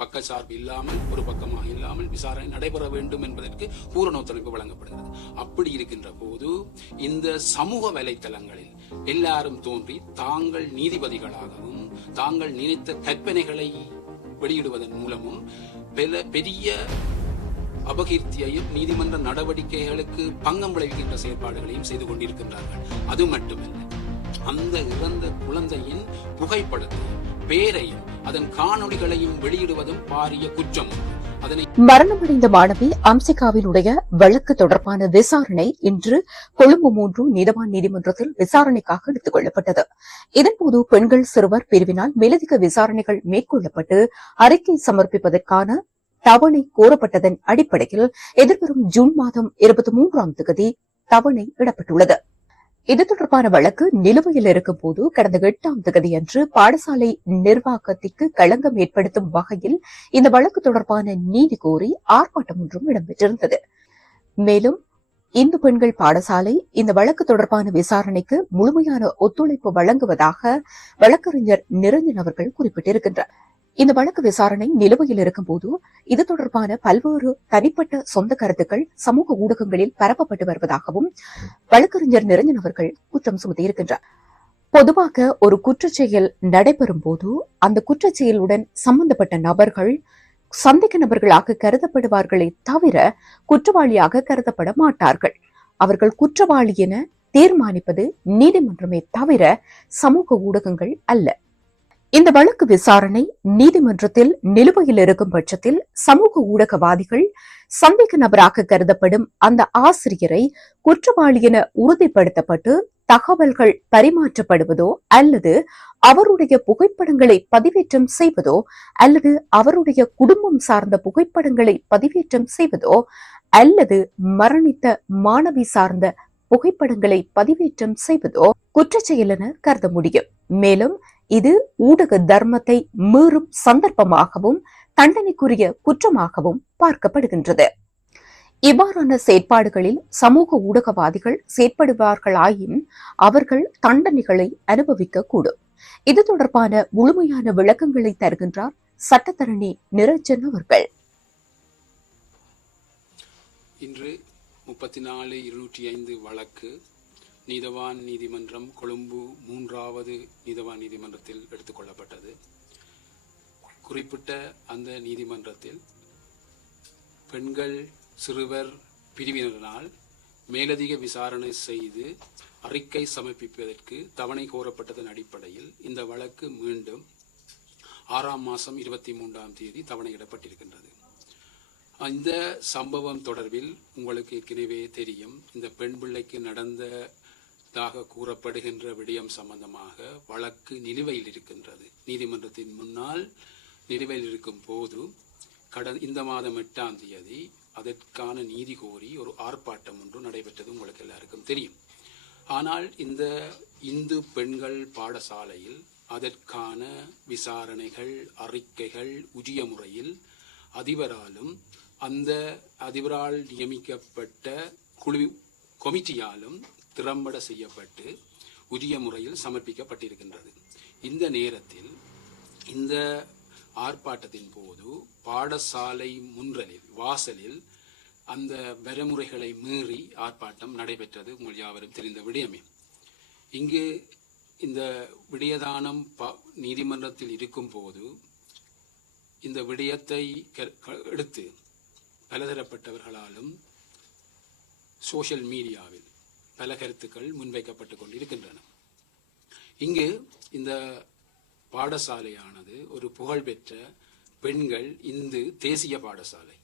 பக்கச்சார்பு இல்லாமல் ஒரு பக்கமாக இல்லாமல் விசாரணை நடைபெற வேண்டும் என்பதற்கு பூரண ஒத்துழைப்பு வழங்கப்படுகிறது. அப்படி இருக்கின்ற போது இந்த சமூக வலைத்தளங்களில் எல்லாரும் தோன்றி தாங்கள் நீதிபதிகளாகவும் தாங்கள் நினைத்த கற்பனைகளை வெளியிடுவதன் மூலமும் பெல பெரிய அபகீர்த்தியையும் நீதிமன்ற நடவடிக்கைகளுக்கு பங்கம் விளைவிக்கின்ற செயற்பாடுகளையும் செய்து கொண்டிருக்கின்றார்கள். அது மட்டுமல்ல அந்த இறந்த குழந்தையின் புகைப்படத்தையும் பேரையும் அதன் காணொளிகளையும் வெளியிடுவதும் பாரிய குற்றம். மரணமடைந்த மாணவி அம்சிகாவினுடைய வழக்கு தொடர்பான விசாரணை இன்று கொழும்பு மூன்று நீதவான் நீதிமன்றத்தில் விசாரணைக்காக எடுத்துக் கொள்ளப்பட்டது. இதன்போது பெண்கள் சிறுவர் பிரிவினால் மேலதிக விசாரணைகள் மேற்கொள்ளப்பட்டு அறிக்கை சமர்ப்பிப்பதற்கான தவணை கோரப்பட்டதன் அடிப்படையில் எதிர்வரும் ஜூன் மாதம் இருபத்தி மூன்றாம் தேதி தவணை இடப்பட்டுள்ளது இது தொடர்பான வழக்கு நிலுவையில் இருக்கும் போது கடந்த எட்டாம் தேதியன்று பாடசாலை நிர்வாகத்திற்கு களங்கம் ஏற்படுத்தும் வகையில் இந்த வழக்கு தொடர்பான நீதி கோரி ஆர்ப்பாட்டம் ஒன்றும் இடம்பெற்றிருந்தது. மேலும் இந்து பெண்கள் பாடசாலை இந்த வழக்கு தொடர்பான விசாரணைக்கு முழுமையான ஒத்துழைப்பு வழங்குவதாக வழக்கறிஞர் நிரஞ்சன் அவர்கள் குறிப்பிட்டிருக்கின்றார். இந்த வழக்கு விசாரணை நிலுவையில் இருக்கும்போது இது தொடர்பான பல்வேறு தனிப்பட்ட சொந்த கருத்துக்கள் சமூக ஊடகங்களில் பரப்பப்பட்டு வருவதாகவும் வழக்கறிஞர் நிரஞ்சன் அவர்கள் குற்றம் சுமத்தியிருக்கின்றார் பொதுவாக ஒரு குற்றச்செயல் நடைபெறும் போது அந்த குற்றச்செயலுடன் சம்பந்தப்பட்ட நபர்கள் சந்தேக நபர்களாக கருதப்படுவார்களே தவிர குற்றவாளியாக கருதப்பட மாட்டார்கள். அவர்கள் குற்றவாளி என தீர்மானிப்பது நீதிமன்றமே தவிர சமூக ஊடகங்கள் அல்ல. இந்த வழக்கு விசாரணை நீதிமன்றத்தில் நிலுவையில் இருக்கும் பட்சத்தில் சமூக ஊடகவாதிகள் சந்தேக நபராக கருதப்படும் அந்த ஆசிரியரை குற்றவாளி என உறுதிப்படுத்தப்பட்டு தகவல்கள் பரிமாற்றப்படுவதோ அல்லது அவருடைய புகைப்படங்களை பதிவேற்றம் செய்வதோ அல்லது அவருடைய குடும்பம் சார்ந்த புகைப்படங்களை பதிவேற்றம் செய்வதோ அல்லது மரணித்த மாணவி சார்ந்த புகைப்படங்களை பதிவேற்றம் செய்வதோ குற்றச்செயல் என கருத முடியும். மேலும் இது ஊடக தர்மத்தை மீறும் சந்தர்ப்பமாகவும் தண்டனைக்குரிய குற்றமாகவும் பார்க்கப்படுகின்றது. இவ்வாறான செயற்பாடுகளில் சமூக ஊடகவாதிகள் செயற்படுவார்களாயின் அவர்கள் தண்டனைகளை அனுபவிக்க கூடும் இது தொடர்பான முழுமையான விளக்கங்களை தருகின்றார் சட்டத்தரணி நிரஞ்சன் அவர்கள். இன்று முப்பத்தி நாலு இருநூற்றி ஐந்து வழக்கு நீதவான் நீதிமன்றம் கொழும்பு மூன்றாவது நீதவான் நீதிமன்றத்தில் எடுத்துக்கொள்ளப்பட்டது. குறிப்பிட்ட அந்த நீதிமன்றத்தில் பெண்கள் சிறுவர் பிரிவினரினால் மேலதிக விசாரணை செய்து அறிக்கை சமர்ப்பிப்பதற்கு தவணை கோரப்பட்டதன் அடிப்படையில் இந்த வழக்கு மீண்டும் ஆறாம் மாதம் இருபத்தி மூன்றாம் தேதி தவணையிடப்பட்டிருக்கின்றது. அந்த சம்பவம் தொடர்பில் உங்களுக்கு ஏற்கனவே தெரியும். இந்த பெண் பிள்ளைக்கு நடந்த நடந்ததாக கூறப்படுகின்ற விடயம் சம்பந்தமாக வழக்கு நிலுவையில் இருக்கின்றது. நீதிமன்றத்தின் முன்னால் நிலுவையில் இருக்கும் போது கடந்த இந்த மாதம் எட்டாம் தேதி அதற்கான நீதி கோரி ஒரு ஆர்ப்பாட்டம் ஒன்று நடைபெற்றது உங்களுக்கு எல்லாருக்கும் தெரியும். ஆனால் இந்த இந்து பெண்கள் பாடசாலையில் அதற்கான விசாரணைகள் அறிக்கைகள் உரிய முறையில் அதிபராலும் அந்த அதிபரால் நியமிக்கப்பட்ட குழு கொமிட்டியாலும் திறம்பட செய்யப்பட்டு உரிய முறையில் சமர்ப்பிக்கப்பட்டிருக்கின்றது. இந்த நேரத்தில் இந்த ஆர்ப்பாட்டத்தின் போது பாடசாலை முன்றலில் வாசலில் அந்த வரைமுறைகளை மீறி ஆர்ப்பாட்டம் நடைபெற்றது உங்கள் யாவரும் தெரிந்த விடயமே. இங்கு இந்த விடயதானம் ப- நீதிமன்றத்தில் இருக்கும் போது இந்த விடயத்தை க- க- எடுத்து பலதரப்பட்டவர்களாலும் சோஷியல் மீடியாவில் பல கருத்துக்கள் முன்வைக்கப்பட்டு கொண்டிருக்கின்றன. இங்கு இந்த பாடசாலையானது ஒரு புகழ்பெற்ற பெண்கள் இந்து தேசிய பாடசாலை.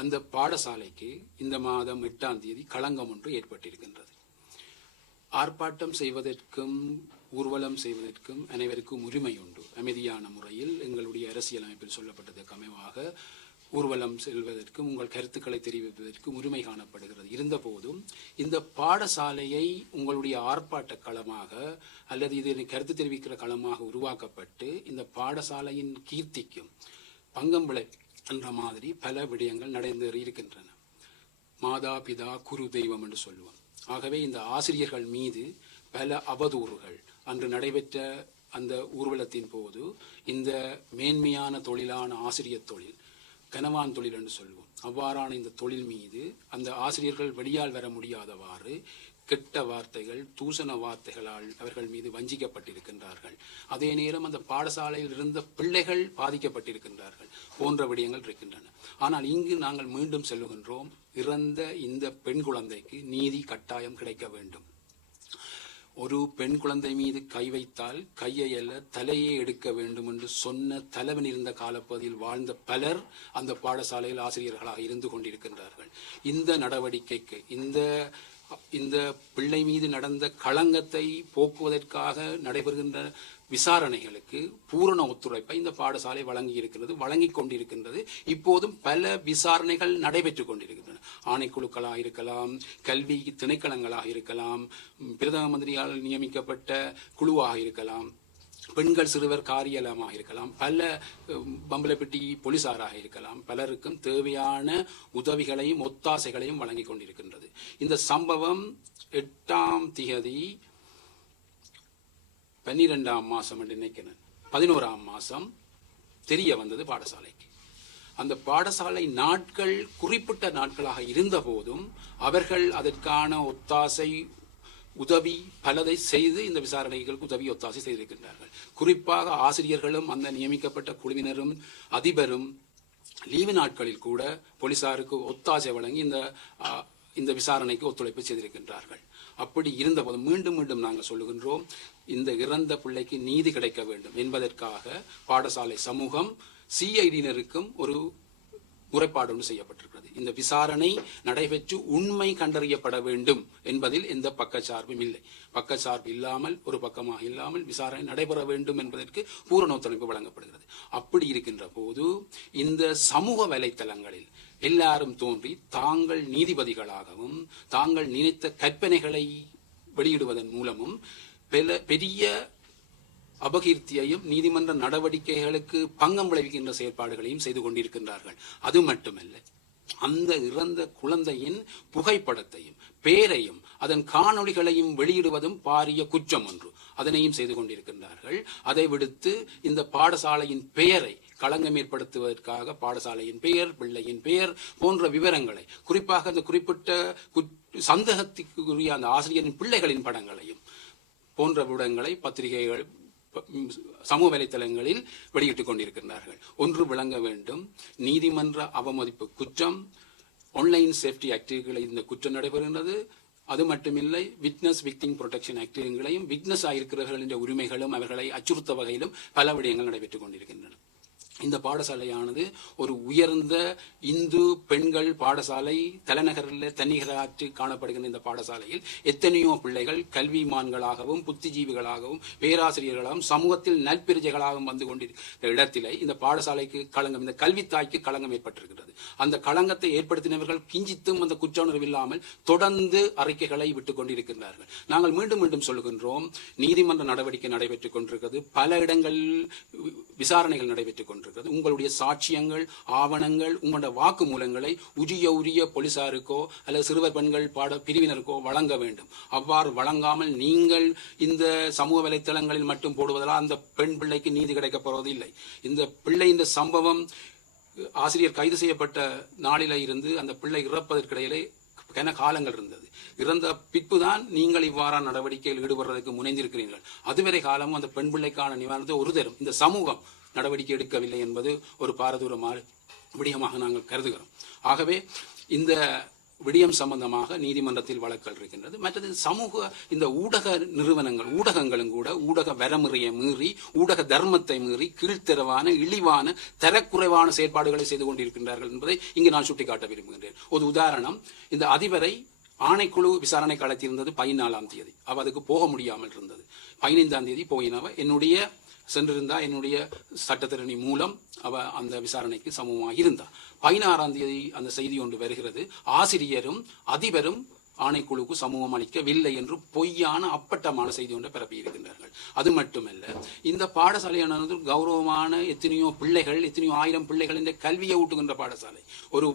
அந்த பாடசாலைக்கு இந்த மாதம் எட்டாம் தேதி களங்கம் ஒன்று ஏற்பட்டிருக்கின்றது. ஆர்ப்பாட்டம் செய்வதற்கும் ஊர்வலம் செய்வதற்கும் அனைவருக்கும் உரிமை உண்டு. அமைதியான முறையில் எங்களுடைய அரசியலமைப்பில் சொல்லப்பட்டதற்கு அமைவாக ஊர்வலம் செல்வதற்கும் உங்கள் கருத்துக்களை தெரிவிப்பதற்கும் உரிமை காணப்படுகிறது. இருந்தபோதும் இந்த பாடசாலையை உங்களுடைய ஆர்ப்பாட்ட களமாக அல்லது இது கருத்து தெரிவிக்கிற களமாக உருவாக்கப்பட்டு இந்த பாடசாலையின் கீர்த்திக்கும் பங்கம் விளை என்ற மாதிரி பல விடயங்கள் நடந்து இருக்கின்றன. மாதா பிதா குரு தெய்வம் என்று சொல்லுவோம். ஆகவே இந்த ஆசிரியர்கள் மீது பல அவதூறுகள் அன்று நடைபெற்ற அந்த ஊர்வலத்தின் போது இந்த மேன்மையான தொழிலான ஆசிரியர் தொழில் கனவான் தொழில் என்று சொல்வோம். அவ்வாறான இந்த தொழில் மீது அந்த ஆசிரியர்கள் வெளியால் வர முடியாதவாறு கெட்ட வார்த்தைகள் தூசண வார்த்தைகளால் அவர்கள் மீது வஞ்சிக்கப்பட்டிருக்கின்றார்கள். அதே நேரம் அந்த பாடசாலையில் இருந்த பிள்ளைகள் பாதிக்கப்பட்டிருக்கின்றார்கள் போன்ற விடயங்கள் இருக்கின்றன. ஆனால் இங்கு நாங்கள் மீண்டும் செல்லுகின்றோம். இறந்த இந்த பெண் குழந்தைக்கு நீதி கட்டாயம் கிடைக்க வேண்டும். ஒரு பெண் குழந்தை மீது கை வைத்தால் கையை அல்ல தலையே எடுக்க வேண்டும் என்று சொன்ன தலைவன் இருந்த காலப்பகுதியில் வாழ்ந்த பலர் அந்த பாடசாலையில் ஆசிரியர்களாக இருந்து கொண்டிருக்கின்றார்கள். இந்த நடவடிக்கைக்கு இந்த இந்த பிள்ளை மீது நடந்த களங்கத்தை போக்குவதற்காக நடைபெறுகின்ற விசாரணைகளுக்கு பூரண ஒத்துழைப்பை இந்த பாடசாலை வழங்கி இருக்கிறது வழங்கி கொண்டிருக்கின்றது. இப்போதும் பல விசாரணைகள் நடைபெற்றுக் கொண்டிருக்கின்றன. ஆணைக்குழுக்களாக இருக்கலாம் கல்வி திணைக்களங்களாக இருக்கலாம் பிரதம மந்திரியால் நியமிக்கப்பட்ட குழுவாக இருக்கலாம். பெண்கள் சிறுவர் காரியலமாக இருக்கலாம் பல உம், பம்பலப்பட்டி போலீசாராக இருக்கலாம் பலருக்கும் தேவையான உதவிகளையும் ஒத்தாசைகளையும் வழங்கி கொண்டிருக்கின்றது. இந்த சம்பவம் எட்டாம் திகதி பன்னிரெண்டாம் மாதம் என்று நினைக்கிறேன். பதினோராம் மாதம் தெரிய வந்தது பாடசாலைக்கு. அந்த பாடசாலை நாட்கள் குறிப்பிட்ட நாட்களாக இருந்த போதும் அவர்கள் அதற்கான ஒத்தாசை உதவி பலதை செய்து இந்த விசாரணைகளுக்கு உதவி ஒத்தாசை செய்திருக்கின்றார்கள். குறிப்பாக ஆசிரியர்களும் அந்த நியமிக்கப்பட்ட குழுவினரும் அதிபரும் லீவு நாட்களில் கூட போலீசாருக்கு ஒத்தாசை வழங்கி இந்த இந்த விசாரணைக்கு ஒத்துழைப்பு செய்திருக்கின்றார்கள். அப்படி இருந்தபோது மீண்டும் மீண்டும் நாங்கள் சொல்லுகின்றோம் இந்த இறந்த பிள்ளைக்கு நீதி கிடைக்க வேண்டும் என்பதற்காக பாடசாலை சமூகம் சிஐடியினருக்கும் ஒரு முறைப்பாடு ஒன்று செய்யப்பட்டிருக்கிறது. இந்த விசாரணை நடைபெற்று உண்மை கண்டறியப்பட வேண்டும் என்பதில் எந்த பக்கச்சார்பும் இல்லை. பக்கச்சார்பு இல்லாமல் ஒரு பக்கமாக இல்லாமல் விசாரணை நடைபெற வேண்டும் என்பதற்கு பூரண ஒத்துழைப்பு வழங்கப்படுகிறது. அப்படி இருக்கின்ற போது இந்த சமூக வலைத்தளங்களில் எல்லாரும் தோன்றி தாங்கள் நீதிபதிகளாகவும் தாங்கள் நினைத்த கற்பனைகளை வெளியிடுவதன் மூலமும் பெல- பெரிய அபகீர்த்தியையும் நீதிமன்ற நடவடிக்கைகளுக்கு பங்கம் விளைவிக்கின்ற செயற்பாடுகளையும் செய்து கொண்டிருக்கின்றார்கள். அது மட்டுமல்ல அந்த இறந்த குழந்தையின் புகைப்படத்தையும் பேரையும் அதன் காணொளிகளையும் வெளியிடுவதும் பாரிய குற்றம் ஒன்று. அதனையும் செய்து கொண்டிருக்கின்றார்கள். அதை விடுத்து இந்த பாடசாலையின் பெயரை களங்கம் ஏற்படுத்துவதற்காக பாடசாலையின் பெயர் பிள்ளையின் பெயர் போன்ற விவரங்களை குறிப்பாக அந்த குறிப்பிட்ட சந்தேகத்துக்குரிய அந்த ஆசிரியரின் பிள்ளைகளின் படங்களையும் போன்ற விடங்களை பத்திரிகைகள் சமூக வலைத்தளங்களில் வெளியிட்டுக் கொண்டிருக்கின்றார்கள். ஒன்று விளங்க வேண்டும். நீதிமன்ற அவமதிப்பு குற்றம் ஆன்லைன் சேஃப்டி ஆக்டுகளை இந்த குற்றம் நடைபெறுகின்றது. அது மட்டுமில்லை விட்னஸ் விக்டிங் புரொடெக்ஷன் ஆக்டுகளையும் விட்னஸ் ஆயிருக்கிறவர்களின் உரிமைகளும் அவர்களை அச்சுறுத்த வகையிலும் பல விடயங்கள் நடைபெற்றுக் கொண்டிருக்கின்றன. இந்த பாடசாலையானது ஒரு உயர்ந்த இந்து பெண்கள் பாடசாலை தலைநகரில் தன்னிகராற்று காணப்படுகின்ற இந்த பாடசாலையில் எத்தனையோ பிள்ளைகள் கல்விமான்களாகவும் புத்திஜீவிகளாகவும் பேராசிரியர்களாகவும் சமூகத்தில் நற்பிரிஜைகளாகவும் வந்து கொண்டிருக்கிற இடத்திலே இந்த பாடசாலைக்கு களங்கம் இந்த கல்வித்தாய்க்கு களங்கம் ஏற்பட்டிருக்கிறது. அந்த களங்கத்தை ஏற்படுத்தினவர்கள் கிஞ்சித்தும் அந்த குற்ற உணர்வு இல்லாமல் தொடர்ந்து அறிக்கைகளை விட்டுக் கொண்டிருக்கின்றார்கள். நாங்கள் மீண்டும் மீண்டும் சொல்லுகின்றோம் நீதிமன்ற நடவடிக்கை நடைபெற்றுக் கொண்டிருக்கிறது பல இடங்களில் விசாரணைகள் நடைபெற்றுக் கொண்டிருக்கிறது. உங்களுடைய சாட்சியங்கள் ஆவணங்கள் உங்களுடைய வாக்குமூலங்களை உரிய உரிய போலீசாருக்கோ அல்லது சிறுவர் பெண்கள் பாட பிரிவினருக்கோ வழங்க வேண்டும். அவ்வாறு வழங்காமல் நீங்கள் இந்த சமூக வலைத்தளங்களில் மட்டும் போடுவதால் அந்த பெண் பிள்ளைக்கு நீதி கிடைக்கப் போவதில்லை இந்த பிள்ளை இந்த சம்பவம் ஆசிரியர் கைது செய்யப்பட்ட நாளில இருந்து அந்த பிள்ளை இறப்பதற்கிடையிலே கன காலங்கள் இருந்தது. இறந்த பிற்புதான் நீங்கள் இவ்வாறான நடவடிக்கையில் ஈடுபடுறதுக்கு முனைந்திருக்கிறீர்கள். அதுவரை காலமும் அந்த பெண் பிள்ளைக்கான நிவாரணத்தை ஒரு தரும். இந்த சமூகம் நடவடிக்கை எடுக்கவில்லை என்பது ஒரு பாரதூரமான விடயமாக நாங்கள் கருதுகிறோம். ஆகவே இந்த விடயம் சம்பந்தமாக நீதிமன்றத்தில் வழக்கல் இருக்கின்றது. மற்றது சமூக இந்த ஊடக நிறுவனங்கள் ஊடகங்களும் கூட ஊடக வரமுறையை மீறி ஊடக தர்மத்தை மீறி கீழ்த்தரவான இழிவான தரக்குறைவான செயற்பாடுகளை செய்து கொண்டிருக்கின்றார்கள் என்பதை இங்கு நான் சுட்டிக்காட்ட விரும்புகின்றேன். ஒரு உதாரணம் இந்த அதிபரை ஆணைக்குழு விசாரணை களத்திருந்தது பதினாலாம் தேதி. அவ அதுக்கு போக முடியாமல் இருந்தது. பதினைந்தாம் தேதி போயினவ என்னுடைய சென்றிருந்தா என்னுடைய சட்டத்திறனி மூலம் அவ அந்த விசாரணைக்கு சமமாக இருந்தா. பதினாறாம் தேதி அந்த செய்தி ஒன்று வருகிறது. ஆசிரியரும் அதிபரும் ஆணைக்குழுக்கு சமூகம் அளிக்கவில்லை என்று பொய்யான அப்பட்டமான செய்தி ஒன்றை பரப்பியிருக்கின்றார்கள் அது மட்டுமல்ல இந்த பாடசாலையானது கௌரவமான எத்தனையோ பிள்ளைகள் எத்தனையோ ஆயிரம் பிள்ளைகள் இந்த கல்வியை ஊட்டுகின்ற பாடசாலை. ஒரு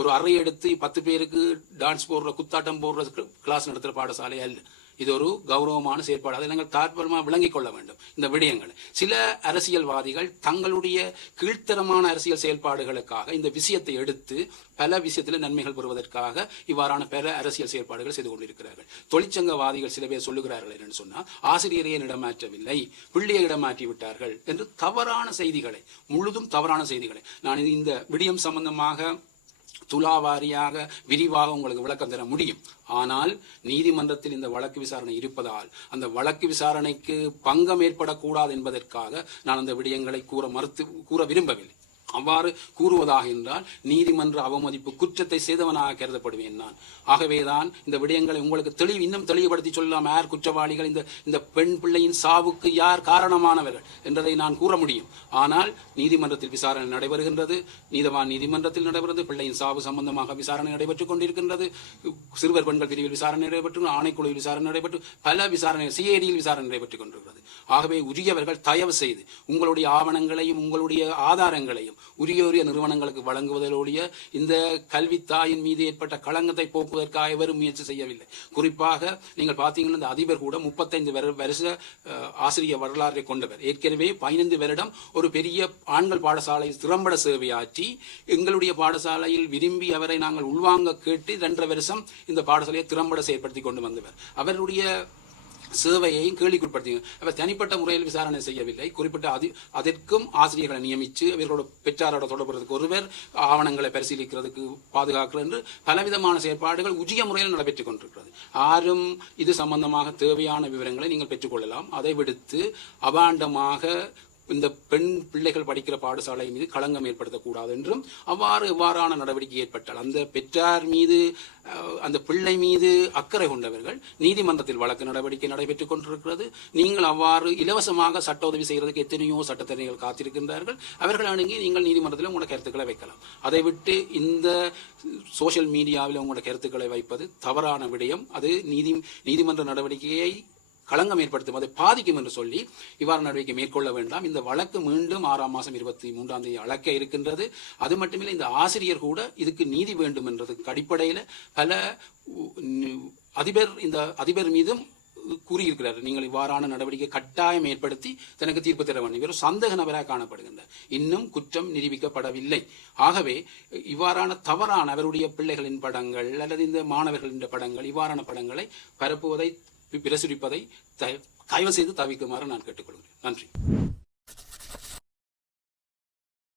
ஒரு அறை எடுத்து பத்து பேருக்கு டான்ஸ் போடுற குத்தாட்டம் போடுற கிளாஸ் நடத்துகிற பாடசாலை அல்ல. இது ஒரு கௌரவமான செயற்பாடு. அதை நாங்கள் தாற்பயமாக விளங்கிக் கொள்ள வேண்டும் இந்த விடயங்கள். சில அரசியல்வாதிகள் தங்களுடைய கீழ்த்தரமான அரசியல் செயல்பாடுகளுக்காக இந்த விஷயத்தை எடுத்து பல விஷயத்தில் நன்மைகள் பெறுவதற்காக இவ்வாறான பல அரசியல் செயல்பாடுகள் செய்து கொண்டிருக்கிறார்கள். தொழிற்சங்கவாதிகள் சில பேர் சொல்லுகிறார்கள் என்று சொன்னால் ஆசிரியரையே இடமாற்றவில்லை பிள்ளையை இடமாற்றி விட்டார்கள் என்று தவறான செய்திகளை முழுதும் தவறான செய்திகளை. நான் இந்த விடயம் சம்பந்தமாக துலாவாரியாக விரிவாக உங்களுக்கு விளக்கம் தர முடியும். ஆனால் நீதிமன்றத்தில் இந்த வழக்கு விசாரணை இருப்பதால் அந்த வழக்கு விசாரணைக்கு பங்கம் ஏற்படக்கூடாது என்பதற்காக நான் அந்த விடயங்களை கூற மறுத்து கூற விரும்பவில்லை. அவ்வாறு கூறுவதாக என்றால் நீதிமன்ற அவமதிப்பு குற்றத்தை செய்தவனாக கருதப்படுவேன் நான். ஆகவேதான் இந்த விடயங்களை உங்களுக்கு தெளிவு இன்னும் தெளிவுபடுத்தி சொல்லலாம். யார் குற்றவாளிகள்? இந்த இந்த பெண் பிள்ளையின் சாவுக்கு யார் காரணமானவர்கள் என்றதை நான் கூற முடியும். ஆனால் நீதிமன்றத்தில் விசாரணை நடைபெறுகின்றது. நீதவான் நீதிமன்றத்தில் நடைபெறுகிறது பிள்ளையின் சாவு சம்பந்தமாக விசாரணை நடைபெற்றுக் கொண்டிருக்கின்றது. சிறுவர் பெண்கள் பிரிவில் விசாரணை நடைபெற்று ஆணைக்குழுவில் விசாரணை நடைபெற்று பல விசாரணை சிஐடியில் விசாரணை நடைபெற்றுக் கொண்டிருக்கிறது. ஆகவே உரியவர்கள் தயவு செய்து உங்களுடைய ஆவணங்களையும் உங்களுடைய ஆதாரங்களையும் உரிய உரிய நிறுவனங்களுக்கு வழங்குவதோடைய இந்த கல்வி தாயின் மீது ஏற்பட்ட களங்கத்தை போக்குவதற்காக எவரும் முயற்சி செய்யவில்லை. குறிப்பாக நீங்கள் பார்த்தீங்கன்னா இந்த அதிபர் கூட முப்பத்தைந்து வருஷ ஆசிரியர் வரலாறை கொண்டவர். ஏற்கனவே பதினைந்து வருடம் ஒரு பெரிய ஆண்கள் பாடசாலை திறம்பட சேவையாற்றி எங்களுடைய பாடசாலையில் விரும்பி அவரை நாங்கள் உள்வாங்க கேட்டு இரண்டரை வருஷம் இந்த பாடசாலையை திறம்பட செயற்படுத்தி கொண்டு வந்தவர். அவருடைய சேவையையும் கேள்விக்குட்படுத்தி அவர் தனிப்பட்ட முறையில் விசாரணை செய்யவில்லை. குறிப்பிட்ட அதி அதற்கும் ஆசிரியர்களை நியமித்து அவர்களோட பெற்றாரோட தொடர்புறதுக்கு ஒருவர் ஆவணங்களை பரிசீலிக்கிறதுக்கு பாதுகாக்கிறது என்று பலவிதமான செயற்பாடுகள் உரிய முறையில் நடைபெற்றுக் கொண்டிருக்கிறது. யாரும் இது சம்பந்தமாக தேவையான விவரங்களை நீங்கள் பெற்றுக்கொள்ளலாம் அதை விடுத்து அபாண்டமாக இந்த பெண் பிள்ளைகள் படிக்கிற பாடசாலை மீது களங்கம் ஏற்படுத்தக்கூடாது என்றும் அவ்வாறு எவ்வாறான நடவடிக்கை ஏற்பட்டால் அந்த பெற்றார் மீது அந்த பிள்ளை மீது அக்கறை கொண்டவர்கள் நீதிமன்றத்தில் வழக்கு நடவடிக்கை நடைபெற்றுக் கொண்டிருக்கிறது. நீங்கள் அவ்வாறு இலவசமாக சட்ட உதவி செய்கிறதுக்கு எத்தனையோ சட்டத்தரணிகள் காத்திருக்கின்றார்கள். அவர்கள் அணுகி நீங்கள் நீதிமன்றத்தில் உங்களோட கருத்துக்களை வைக்கலாம். அதை விட்டு இந்த சோஷியல் மீடியாவில் உங்களோட கருத்துக்களை வைப்பது தவறான விடயம். அது நீதி நீதிமன்ற நடவடிக்கையை களங்கம் ஏற்படுத்தும். அதை பாதிக்கும் என்று சொல்லி இவ்வாறு நடவடிக்கை மேற்கொள்ள வேண்டாம். இந்த வழக்கு மீண்டும் ஆறாம் மாதம் இருபத்தி மூன்றாம் தேதி அழைக்க இருக்கின்றது. அது மட்டுமில்லை இந்த ஆசிரியர் கூட இதுக்கு நீதி வேண்டும் என்றதுக்கு அடிப்படையில் பல அதிபர் இந்த அதிபர் மீதும் கூறியிருக்கிறார். நீங்கள் இவ்வாறான நடவடிக்கை கட்டாயம் ஏற்படுத்தி தனக்கு தீர்ப்பு தர வேண்டும். இவர் சந்தேக நபராக காணப்படுகின்றார். இன்னும் குற்றம் நிரூபிக்கப்படவில்லை. ஆகவே இவ்வாறான தவறான அவருடைய பிள்ளைகளின் படங்கள் அல்லது இந்த மாணவர்களின் படங்கள் இவ்வாறான படங்களை பரப்புவதை பிரசுரிப்பதை தயவு செய்து தவிக்குமாறு நான் கேட்டுக்கொள்கிறேன். நன்றி.